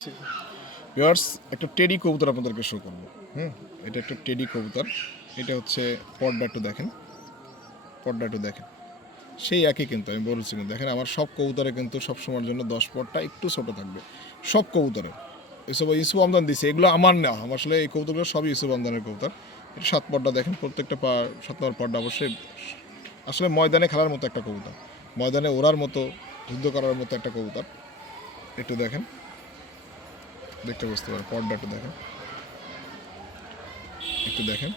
Viewers একটা teddy কবুতর আপনাদেরকে শো করবো। এটা একটা টেডি কবুতর। এটা হচ্ছে পর্দা একটু দেখেন, পর্দা একটু দেখেন, সেই একই কিন্তু আমি বলছি কিন্তু দেখেন আমার সব কবুতরে কিন্তু সবসময়ের জন্য 10 পটটা একটু ছোটো থাকবে সব কবুতরে। এসব ইউসুফ আমদান দিছে, এগুলো আমার না, আমার আসলে এই কবুতরগুলো সবই ইউসুফ আমদানের কবুতর। এটা 7 পর্দা দেখেন, প্রত্যেকটা 7 নম্বর পর্দা অবশ্যই আসলে ময়দানে খেলার মতো একটা কবুতর, ময়দানে ওড়ার মতো, যুদ্ধ করার মতো একটা কবুতর। একটু দেখেন, দেখতে বুঝতে পারেন, পর্দা একটু দেখেন, একটু দেখেন।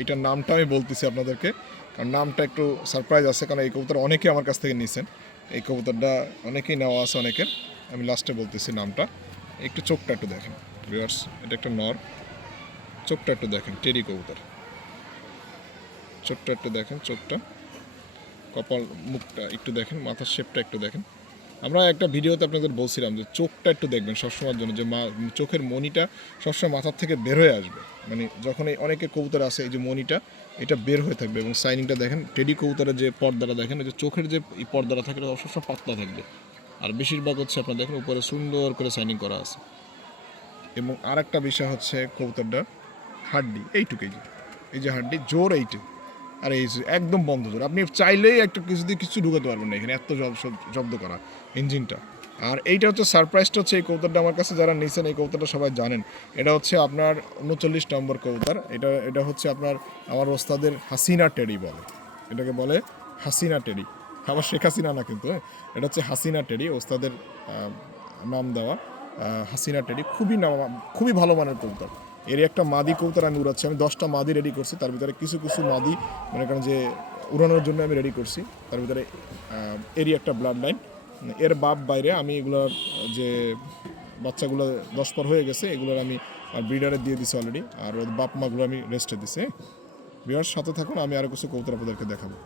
এইটার নামটা আমি বলতেছি আপনাদেরকে, কারণ নামটা একটু সারপ্রাইজ আছে, কারণ এই কবুতর অনেকেই আমার কাছ থেকে নিয়েছেন। এই কবুতরটা অনেকেই নেওয়া আছে অনেকের, আমি লাস্টে বলতেছি নামটা। একটু চোখটা একটু দেখেন ভিউয়ার্স, এটা একটা নর, চোখটা একটু দেখেন, টেরি কবুতর, চোখটা একটু দেখেন, চোখটা, কপাল, মুখটা একটু দেখেন, মাথার শেপটা একটু দেখেন। আমরা একটা ভিডিওতে আপনাদের বলছিলাম যে চোখটা একটু দেখবেন সবসময়ের জন্য, যে চোখের মনিটা সবসময় মাথার থেকে বের হয়ে আসবে, মানে যখন এই অনেকে কবুতর আছে এই যে মনিটা এটা বের হয়ে থাকবে, এবং সাইনিংটা দেখেন, টেডি কবুতরের যে পর্দাটা দেখেন, এই যে চোখের যে এই পর্দাটা থাকে এটা সবসময় পাতলা থাকবে, আর বেশিরভাগ হচ্ছে আপনার দেখেন উপরে সুন্দর করে সাইনিং করা আছে। এবং আর একটা বিষয় হচ্ছে কবুতরটা হাড্ডি এইটুকুই, এই যে হাড্ডি জোর এইটু, আর এই একদম বন্ধ জোর, আপনি চাইলেই একটা কিছু দিয়ে কিছু ঢুকাতে পারবেন না এখানে, এত জব্দ করা ইঞ্জিনটা। আর এইটা হচ্ছে সারপ্রাইজটা হচ্ছে এই কবুতরটা আমার কাছে যারা নিয়েছেন এই কবুতরটা সবাই জানেন, এটা হচ্ছে আপনার 39 নম্বর কবুতর। এটা হচ্ছে আপনার আমার ওস্তাদের হাসিনা টেডি বলে, এটাকে বলে হাসিনা টেডি, আবার শেখ হাসিনা না কিন্তু, এটা হচ্ছে হাসিনা টেডি, ওস্তাদের নাম দেওয়া হাসিনা টেডি। খুবই ভালো মানের কবুতর। এর একটা মাদি কবুতর আমি উড়াচ্ছি, আমি 10টা মাদি রেডি করছি, তার ভিতরে কিছু কিছু মাদি মনে করেন যে উড়ানোর জন্য আমি রেডি করছি, তার ভিতরে এরই একটা ব্লাড লাইন, এর বাপ বাইরে আমি এগুলোর যে বাচ্চাগুলো 10 পর হয়ে গেছে এগুলোর আমি ব্রিডারে দিয়ে দিছি অলরেডি, আর ওর বাপ মাগুলো আমি রেস্টে দিছি। বিয়ার সাথে থাকুন, আমি আরও কিছু কবুতর আপনাদেরকে দেখাবো।